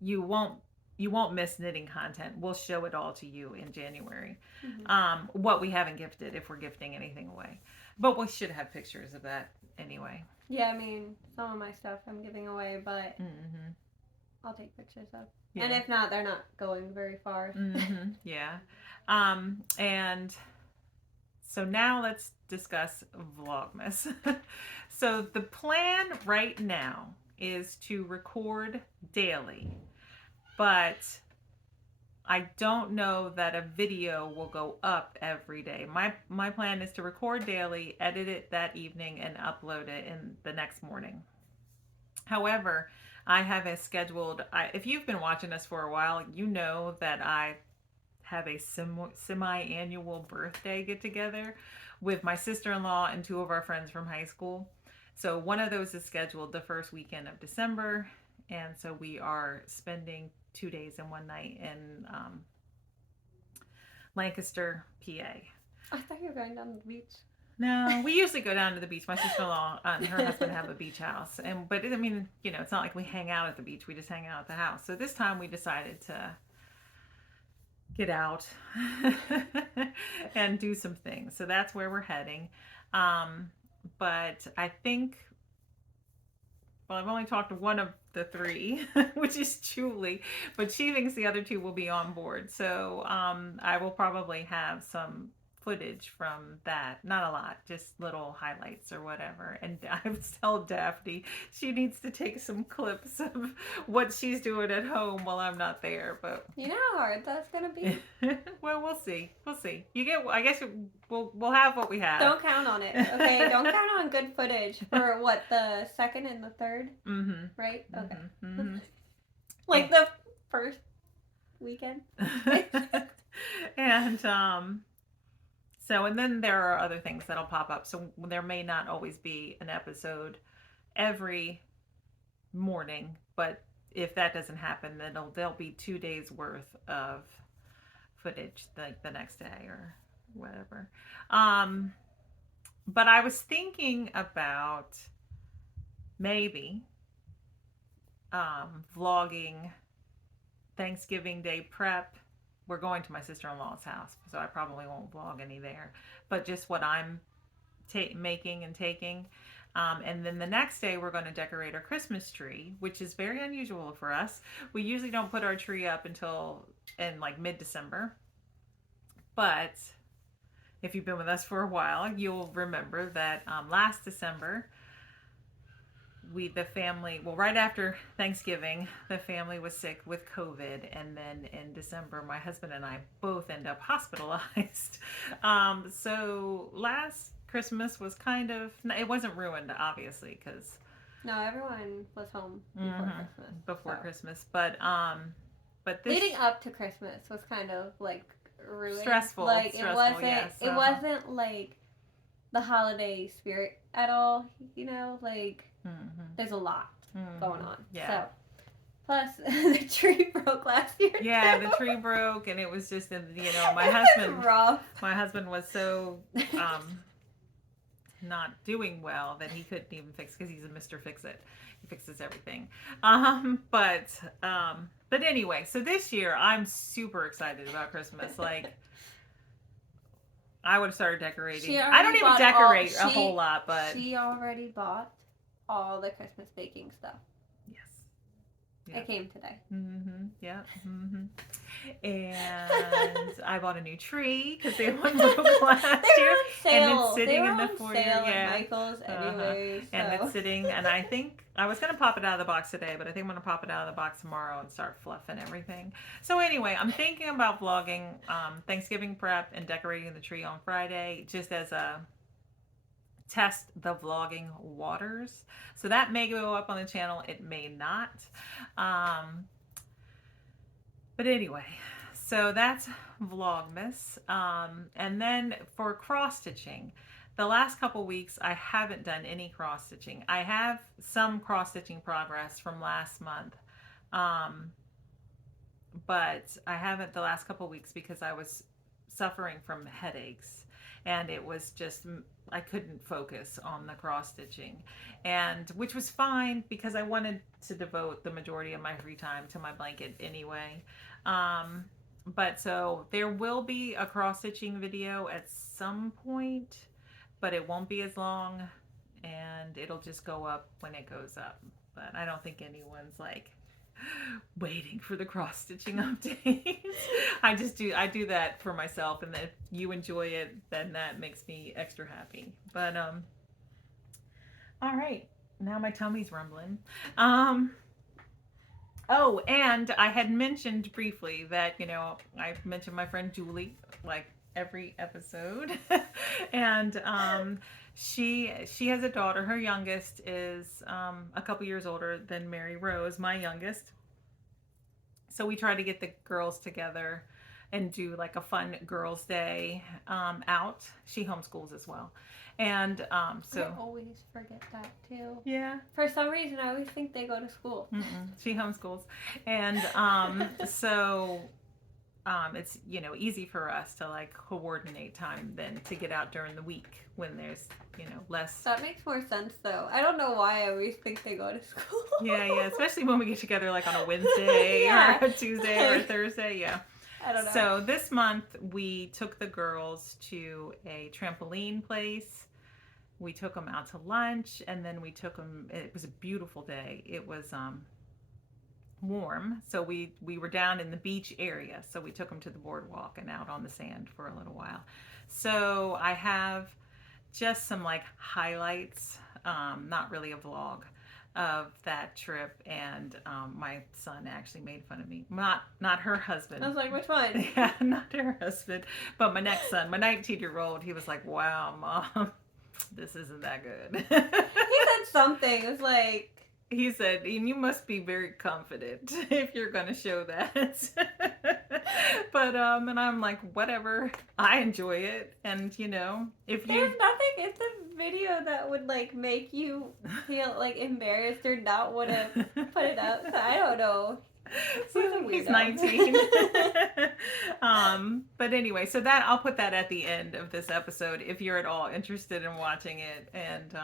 you won't miss knitting content. We'll show it all to you in January. Mm-hmm. What we haven't gifted, if we're gifting anything away. But we should have pictures of that anyway. Yeah, I mean, some of my stuff I'm giving away, but I'll take pictures of. Yeah. And if not, they're not going very far. Mm-hmm. Yeah. And so now let's discuss Vlogmas. So the plan right now is to record daily. but I don't know that a video will go up every day. My plan is to record daily, edit it that evening, and upload it in the next morning. However, I have a scheduled. If you've been watching us for a while, you know that I have a semi-annual birthday get together with my sister-in-law and two of our friends from high school. So one of those is scheduled the first weekend of December, and so we are spending 2 days and one night in Lancaster, PA. I thought you were going down to the beach. No, we usually go down to the beach. My sister-in-law and her husband have a beach house, but I mean, it's not like we hang out at the beach. We just hang out at the house. So this time we decided to get out and do some things. So that's where we're heading. But I think, well, I've only talked to one of the three, which is Julie, but she thinks the other two will be on board. So I will probably have some footage from that. Not a lot, just little highlights or whatever. And I've told Daphne she needs to take some clips of what she's doing at home while I'm not there. But you know how hard that's gonna be. Well, we'll see. I guess we'll have what we have. Don't count on it, okay? Don't count on good footage for what, the second and the third, right? Okay. Like the first weekend. And and then there are other things that'll pop up. So there may not always be an episode every morning, but if that doesn't happen, then there'll be 2 days worth of footage the next day or whatever. But I was thinking about maybe vlogging Thanksgiving Day prep. We're going to my sister-in-law's house, so I probably won't vlog any there, but just what I'm making and taking. And then the next day we're going to decorate our Christmas tree, which is very unusual for us. We usually don't put our tree up until in like mid-December. But if you've been with us for a while, you'll remember that last December, the family, right after Thanksgiving, the family was sick with COVID, and then in December my husband and I both end up hospitalized. So last Christmas was it wasn't ruined, obviously, because no, everyone was home before Christmas. But this leading up to Christmas was kind of like ruined. Stressful. Like it wasn't like the holiday spirit at all, like there's a lot going on. Yeah. So plus the tree broke last year. Yeah, too. the tree broke, and it was just my It husband was rough. My husband was so not doing well that he couldn't even fix, because he's a Mr. Fix-It. He fixes everything. But anyway, so this year I'm super excited about Christmas. Like, I would have started decorating. I don't even decorate a whole lot, but she already bought all the Christmas baking stuff. Yes. It came today. Yeah. And I bought a new tree because they one broke last year, and it's sitting in the foyer. At Michael's anyway. So. And it's sitting, and I think I was gonna pop it out of the box today, but I think I'm gonna pop it out of the box tomorrow and start fluffing everything. So anyway, I'm thinking about vlogging Thanksgiving prep and decorating the tree on Friday, just as a test the vlogging waters. So that may go up on the channel, it may not. But anyway, so that's Vlogmas. And then for cross stitching, the last couple weeks I haven't done any cross stitching. I have some cross stitching progress from last month, but I haven't the last couple weeks because I was suffering from headaches, and it was just, I couldn't focus on the cross stitching, and which was fine because I wanted to devote the majority of my free time to my blanket anyway. But so there will be a cross stitching video at some point, but it won't be as long, and it'll just go up when it goes up. But I don't think anyone's like waiting for the cross stitching updates. I do that for myself, and if you enjoy it, then that makes me extra happy. But all right, now my tummy's rumbling. Oh, and I had mentioned briefly that, I mentioned my friend Julie, like every episode. And she has a daughter. Her youngest is a couple years older than Mary Rose, my youngest. So we try to get the girls together and do like a fun girls' day out. She homeschools as well. And I always forget that too. yeah. For some reason, I always think they go to school. She homeschools. And so it's easy for us to like coordinate time then to get out during the week when there's less. That makes more sense though. I don't know why I always think they go to school. Yeah, especially when we get together like on a Wednesday Yeah. or a Tuesday or a Thursday. Yeah. I don't know. So this month we took the girls to a trampoline place. We took them out to lunch, and then we took them. It was a beautiful day. It was warm, so we were down in the beach area. So we took them to the boardwalk and out on the sand for a little while. So I have just some like highlights, not really a vlog, of that trip. And my son actually made fun of me. Not her husband. I was like, which one? Yeah, not her husband, but my next son, my 19-year-old. He was like, "Wow, Mom, this isn't that good." He said something. It was like, he said, "And you must be very confident if you're going to show that." But and I'm like, whatever. I enjoy it, and if there's nothing in the video that would like make you feel like embarrassed or not want to put it up. So I don't know. He's 19. But anyway, so that I'll put that at the end of this episode if you're at all interested in watching it. And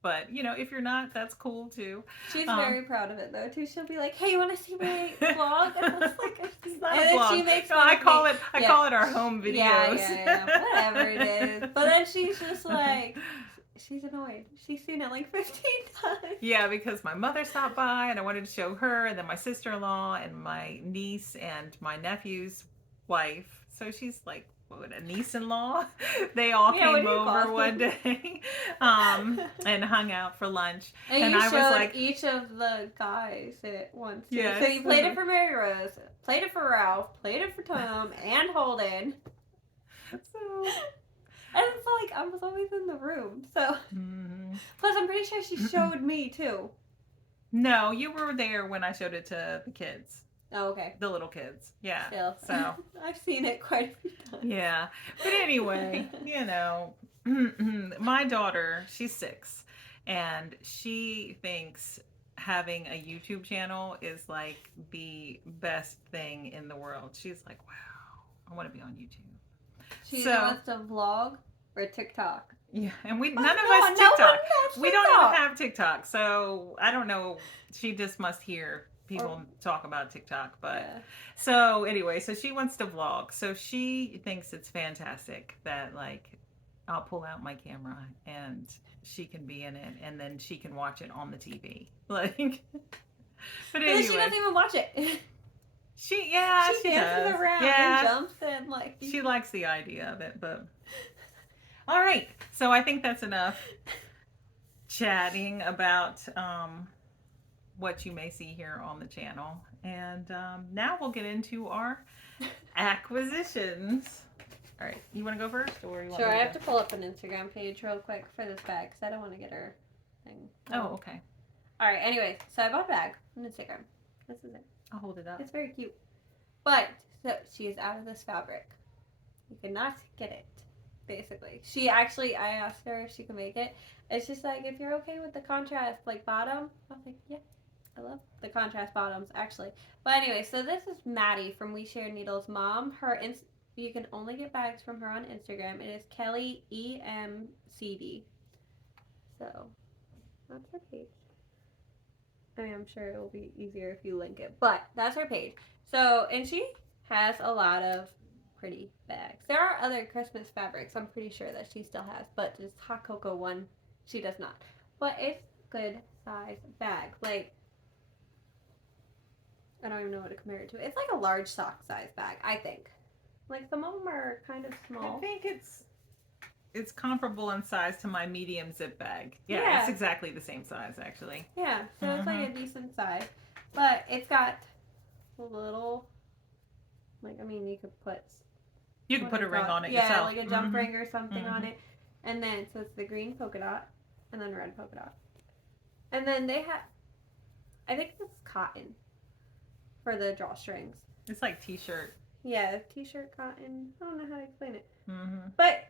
but if you're not, that's cool too. She's very proud of it though too. She'll be like, "Hey, you want to see my vlog?" And I was like, "It's not and a vlog." She makes I call it our home videos. Yeah, whatever it is. But then she's just like, she's annoyed. She's seen it like 15 times. Yeah, because my mother stopped by and I wanted to show her, and then my sister-in-law and my niece and my nephew's wife. So she's like, what, a niece-in-law? They all came over one day and hung out for lunch. And you I showed was like, each of the guys at once. Yes. So you played it for Mary Rose, played it for Ralph, played it for Tom and Holden. So... And it's like I was always in the room. So plus I'm pretty sure she showed me too. No, you were there when I showed it to the kids. Oh, okay. The little kids. Yeah. Still. So I've seen it quite a few times. Yeah. But anyway, my daughter, she's 6, and she thinks having a YouTube channel is like the best thing in the world. She's like, wow, I want to be on YouTube. She wants to vlog or TikTok. Yeah, and none of us TikTok. We don't even have TikTok, so I don't know. She just must hear people talk about TikTok, but so anyway, so she wants to vlog. So she thinks it's fantastic that like I'll pull out my camera and she can be in it, and then she can watch it on the TV. Like, but anyway, she doesn't even watch it. She dances does. around and jumps and like. She likes the idea of it, but all right. So I think that's enough chatting about what you may see here on the channel, and now we'll get into our acquisitions. All right, you want to go first, or you want Sure, I have to pull up an Instagram page real quick for this bag because I don't want to get her thing. Oh, okay. All right. Anyways, so I bought a bag on Instagram. This is it. I'll hold it up. It's very cute, but so she is out of this fabric. You cannot get it. Basically, I asked her if she can make it. It's just like, if you're okay with the contrast like bottom, I was like, yeah, I love the contrast bottoms actually. But anyway, so this is Maddie from We Share Needles' mom. You can only get bags from her on Instagram. It is Kelly EMCD. So that's her page. I mean, I'm sure it will be easier if you link it, but that's her page. So, and she has a lot of pretty bags. There are other Christmas fabrics I'm pretty sure that she still has, but this hot cocoa one she does not. But it's good size bag. Like, I don't even know what to compare it to. It's like a large sock size bag, I think. Like, some of them are kind of small. I think it's comparable in size to my medium zip bag. Yeah, it's exactly the same size actually. Yeah, so it's like a decent size. But it's got a little, like, I mean, you could put... You can put a ring on it yeah, yourself. like a jump ring or something on it. And then, so it's the green polka dot and then red polka dot. And then they have, I think it's cotton for the drawstrings. It's like t-shirt. Yeah, t-shirt cotton. I don't know how to explain it. But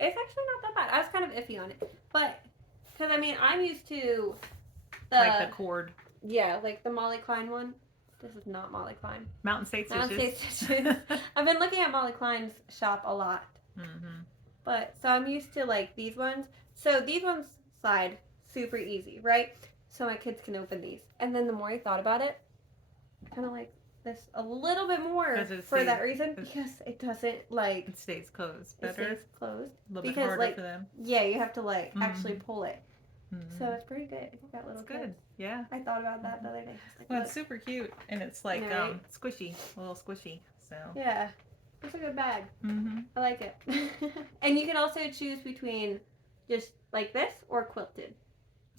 it's actually not that bad. I was kind of iffy on it. But, because, I mean, I'm used to like the cord. Yeah, like the Molly Klein one. This is not Molly Klein. Mountain State Stitches. Mountain State Stitches. I've been looking at Molly Klein's shop a lot. But, so I'm used to, like, these ones. So these ones slide super easy, right? So my kids can open these. And then the more I thought about it, I kind of like this a little bit more for that reason. Because it doesn't, like... It stays closed better. It stays closed. A little bit harder like, for them. Yeah, you have to, like, actually pull it. So it's pretty good. It's got little good. Yeah. I thought about that the other day. Like, well, it's super cute. And it's like squishy. A little squishy. So. Yeah. It's a good bag. I like it. And you can also choose between just like this or quilted.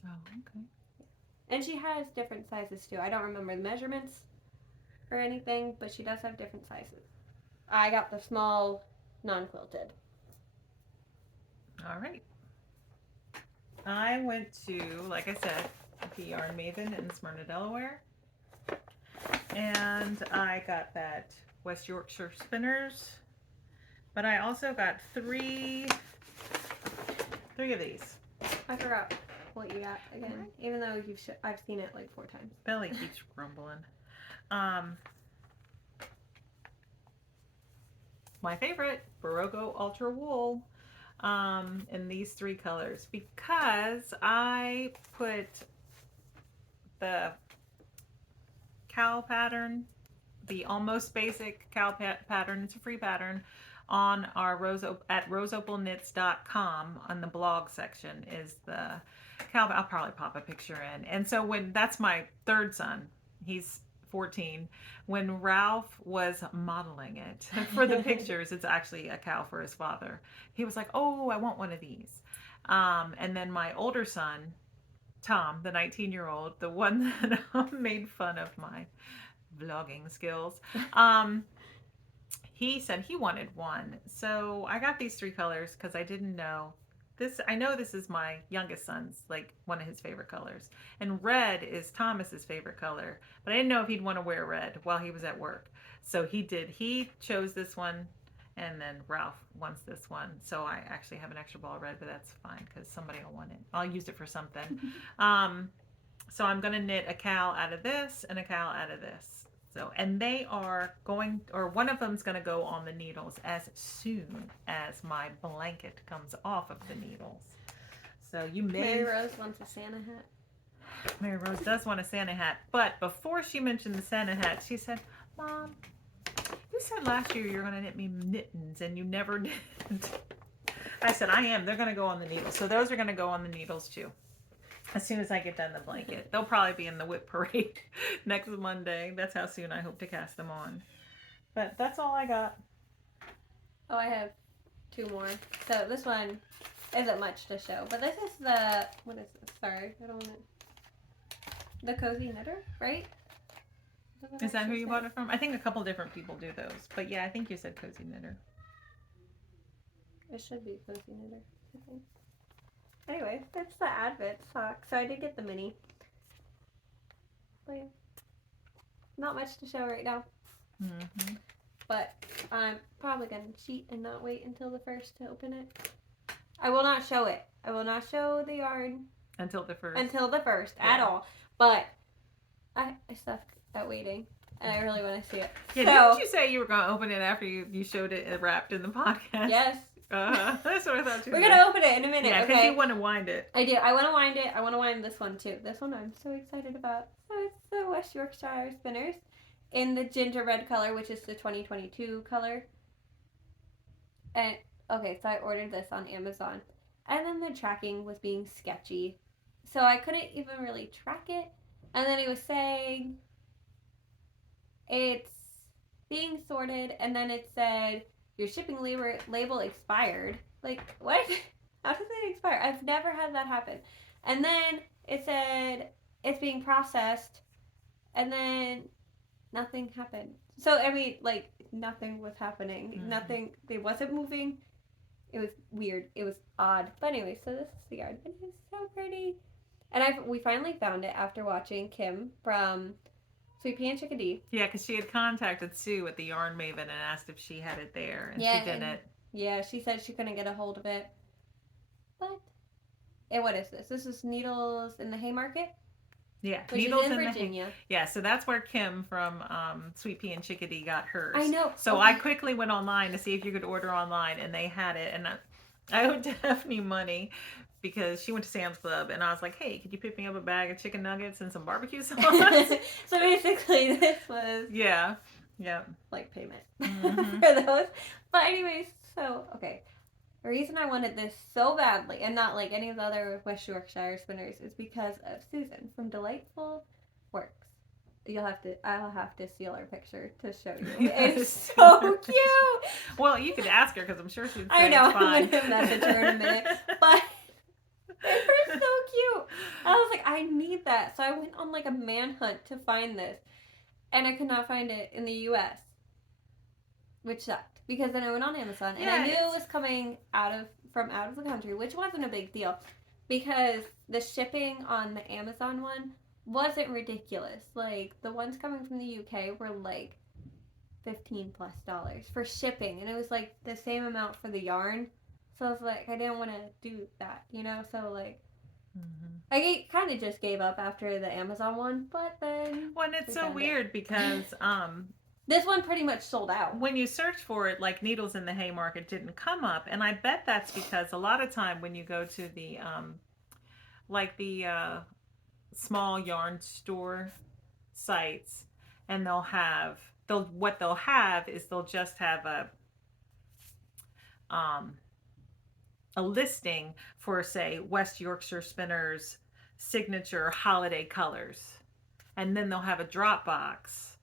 Oh, okay. And she has different sizes too. I don't remember the measurements or anything, but she does have different sizes. I got the small non-quilted. All right. I went to, like I said, the Yarn Maven in Smyrna, Delaware. And I got that West Yorkshire spinners. But I also got three of these. I forgot what you got again, even though I've seen it like 4 times. Belly keeps grumbling. My favorite, Barogo Ultra Wool. In these 3 colors, because I put the KAL pattern, the almost basic KAL pattern, it's a free pattern, on our at roseopalknits.com on the blog section is the KAL. I'll probably pop a picture in. And so that's my 3rd son, he's 14. When Ralph was modeling it for the pictures, it's actually a KAL for his father. He was like, oh, I want one of these. And then my older son, Tom, the 19-year-old, the one that made fun of my vlogging skills, he said he wanted one. So I got these 3 colors because I didn't know. I know this is my youngest son's, like, one of his favorite colors. And red is Thomas's favorite color. But I didn't know if he'd want to wear red while he was at work. So he did. He chose this one, and then Ralph wants this one. So I actually have an extra ball of red, but that's fine because somebody will want it. I'll use it for something. So I'm going to knit a KAL out of this and a KAL out of this. So, and they are going, or one of them's going to go on the needles as soon as my blanket comes off of the needles. So you may... Mary Rose wants a Santa hat. Mary Rose does want a Santa hat. But before she mentioned the Santa hat, she said, Mom, you said last year you were going to knit me mittens and you never did. I said, I am. They're going to go on the needles. So those are going to go on the needles too. As soon as I get done the blanket. They'll probably be in the whip parade next Monday. That's how soon I hope to cast them on. But that's all I got. Oh, I have 2 more. So this one isn't much to show. But this is the, what is this? Sorry, I don't want to. The Cozy Knitter, right? Is that who you bought it from? I think a couple different people do those. But yeah, I think you said Cozy Knitter. It should be Cozy Knitter, I think. Anyway, that's the Advent sock. So I did get the mini. But yeah, not much to show right now. But I'm probably going to cheat and not wait until the 1st to open it. I will not show it. I will not show the yarn. Until the 1st. Until the 1st at all. But I suck at waiting. And I really want to see it. Yeah, didn't you say you were going to open it after you showed it wrapped in the podcast? Yes. That's what I thought too. We're going to open it in a minute. Yeah, because you want to wind it. I do. I want to wind it. I want to wind this one too. This one I'm so excited about. So it's the West Yorkshire Spinners in the ginger red color, which is the 2022 color. And okay, so I ordered this on Amazon. And then the tracking was being sketchy. So I couldn't even really track it. And then it was saying it's being sorted. And then it said your shipping label expired. Like, what? How does it expire? I've never had that happen. And then it said it's being processed. and then nothing happened. So I mean, like nothing was happening. Mm-hmm. Nothing. It wasn't moving. It was weird. It was odd. But anyway, so this is the yard, and it's so pretty. And we finally found it after watching Kim from Sweet Pea and Chickadee. Yeah, because she had contacted Sue at the Yarn Maven and asked if she had it there, and Yeah, she didn't. Yeah, she said she couldn't get a hold of it. But, and what is this? This is Needles in the Haymarket? Yeah, which Needles is in in Virginia. Yeah, so that's where Kim from Sweet Pea and Chickadee got hers. I know. So I quickly went online to see if you could order online, and they had it. And I owed Daphne money because she went to Sam's Club, and I was like, "Hey, could you pick me up a bag of chicken nuggets and some barbecue sauce?" So basically, this was yeah, like payment mm-hmm. for those. But anyways, so okay. The reason I wanted this so badly, and not like any of the other West Yorkshire spinners, is because of Susan from Delightful Works. I'll have to steal her picture to show you. It's so cute. Well, you could ask her because I'm sure she'd say I know. it's fine. I'm gonna message her in a minute, but they were so cute. I was like, I need that, so I went on like a manhunt to find this, and I could not find it in the U.S., which sucked. Because then I went on Amazon and I knew it was coming from out of the country, which wasn't a big deal because the shipping on the Amazon one wasn't ridiculous. Like the ones coming from the UK were like $15+ for shipping, and it was like the same amount for the yarn. So I was like, I didn't want to do that, you know. So like, I kind of just gave up after the Amazon one, but then well, and it's so weird because this one pretty much sold out. When you search for it, like Needles in the Haymarket didn't come up, and I bet that's because a lot of time when you go to the small yarn store sites, and they'll have just have a listing for, say, West Yorkshire Spinners signature holiday colors, and then they'll have a drop box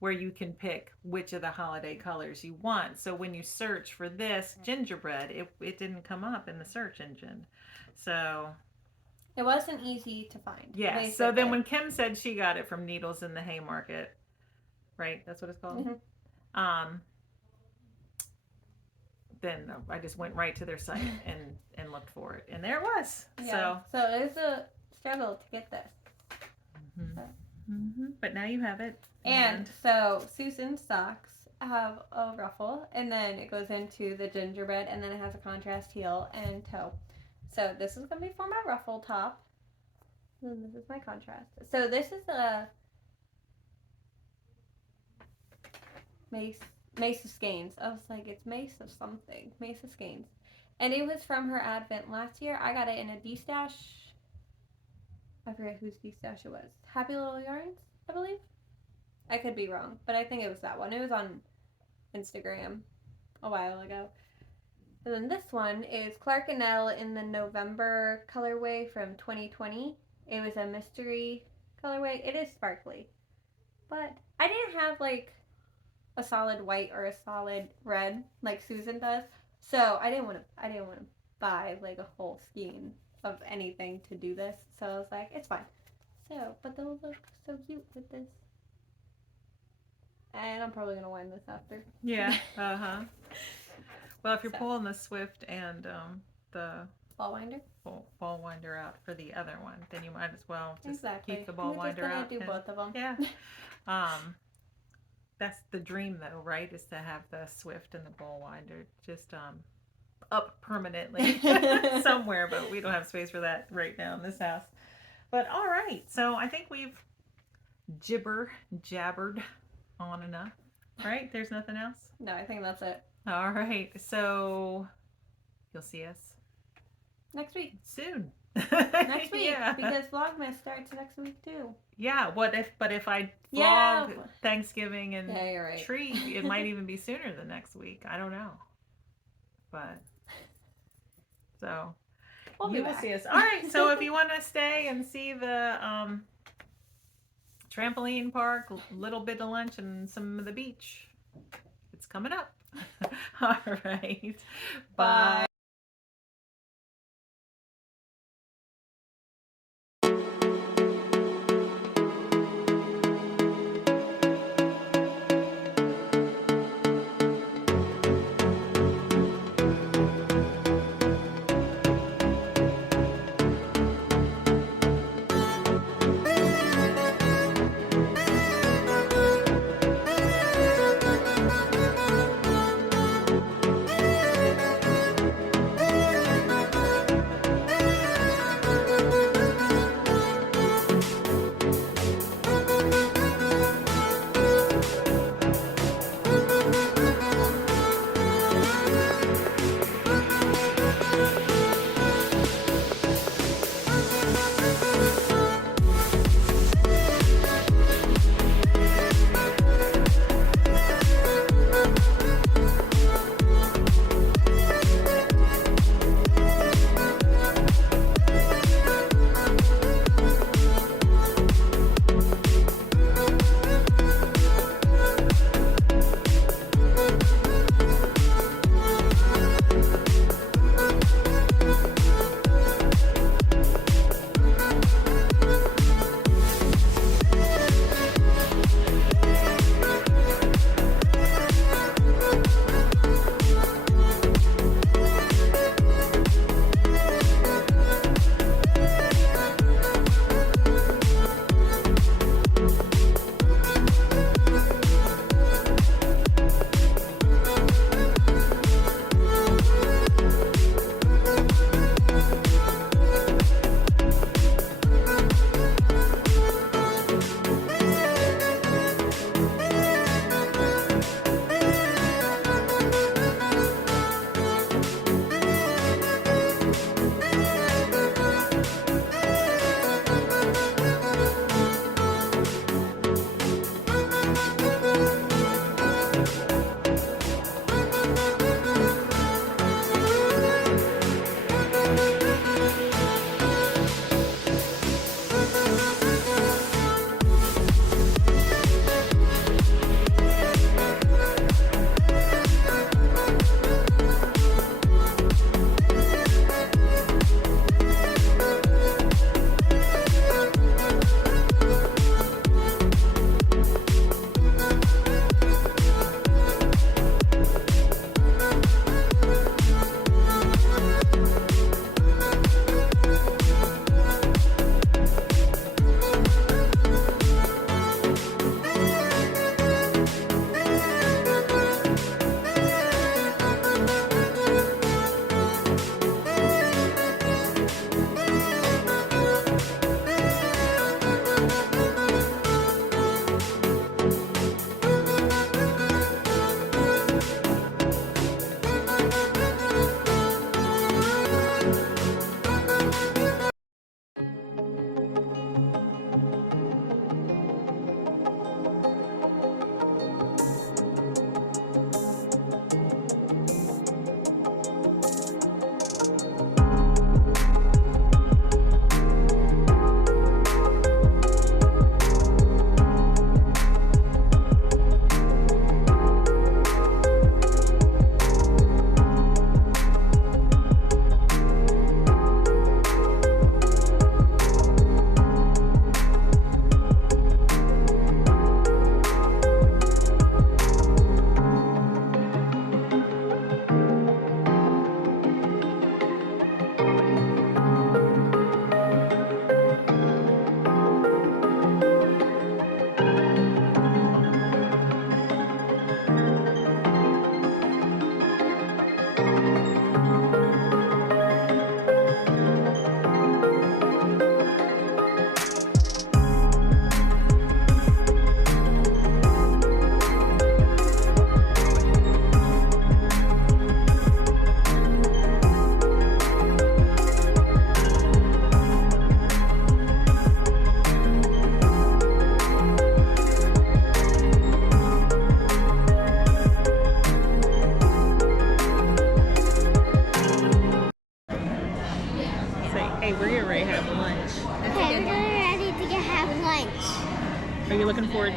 where you can pick which of the holiday colors you want. So when you search for this gingerbread, it didn't come up in the search engine. So it wasn't easy to find. Yeah. Basically. So then when Kim said she got it from Needles in the Haymarket, right? That's what it's called. Mm-hmm. Then I just went right to their site and looked for it, and there it was. Yeah. So it was a struggle to get this. Mm-hmm. Mm-hmm. But now you have it. And so Susan's socks have a ruffle, and then it goes into the gingerbread, and then it has a contrast heel and toe. So this is going to be for my ruffle top. And this is my contrast. So this is a Mace of Skeins. I was like, it's Mace of something. Mace of Skeins. And it was from her advent last year. I got it in a D-stash. I forget whose D-stash it was. Happy Little Yarns, I believe. I could be wrong, but I think it was that one. It was on Instagram a while ago. And then this one is Clark & Elle in the November colorway from 2020. It was a mystery colorway. It is sparkly. But I didn't have like a solid white or a solid red like Susan does. So I didn't want to buy like a whole skein of anything to do this. So I was like, it's fine. So, but they'll look so cute with this. And I'm probably going to wind this after. Yeah. Uh-huh. Well, if you're pulling the Swift and the ball winder out for the other one, then you might as well just keep the ball We're winder out. Do both of them. Yeah. That's the dream, though, right? Is to have the Swift and the ball winder just up permanently somewhere, but we don't have space for that right now in this house. But all right, so I think we've jabbered on enough, right? There's nothing else? No, I think that's it. All right, so you'll see us next week. Soon. Next week, yeah. Because Vlogmas starts next week too. Yeah, if I vlog Thanksgiving and you're right. tree, it might even be sooner than next week. I don't know. But so you will see us. All right, so if you want to stay and see the trampoline park, a little bit of lunch, and some of the beach, it's coming up. All right. Bye.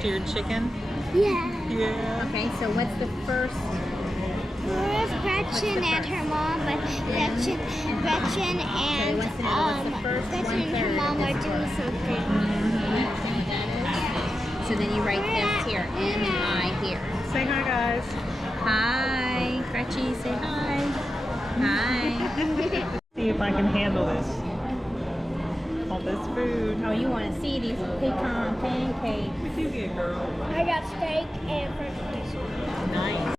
Stewed chicken? Yeah. Yeah. Okay, so what's the first? Where's Gretchen and her mom? But Gretchen and what's the first Gretchen and her 1/3? mom are doing something. So then you write this here, N-I here. Say hi, guys. Hi, Gretchen, say hi. Hi. See if I can handle this. All this food. Oh, you want to see these pecan pancakes? What you get, girl? I got steak and french fries. Nice.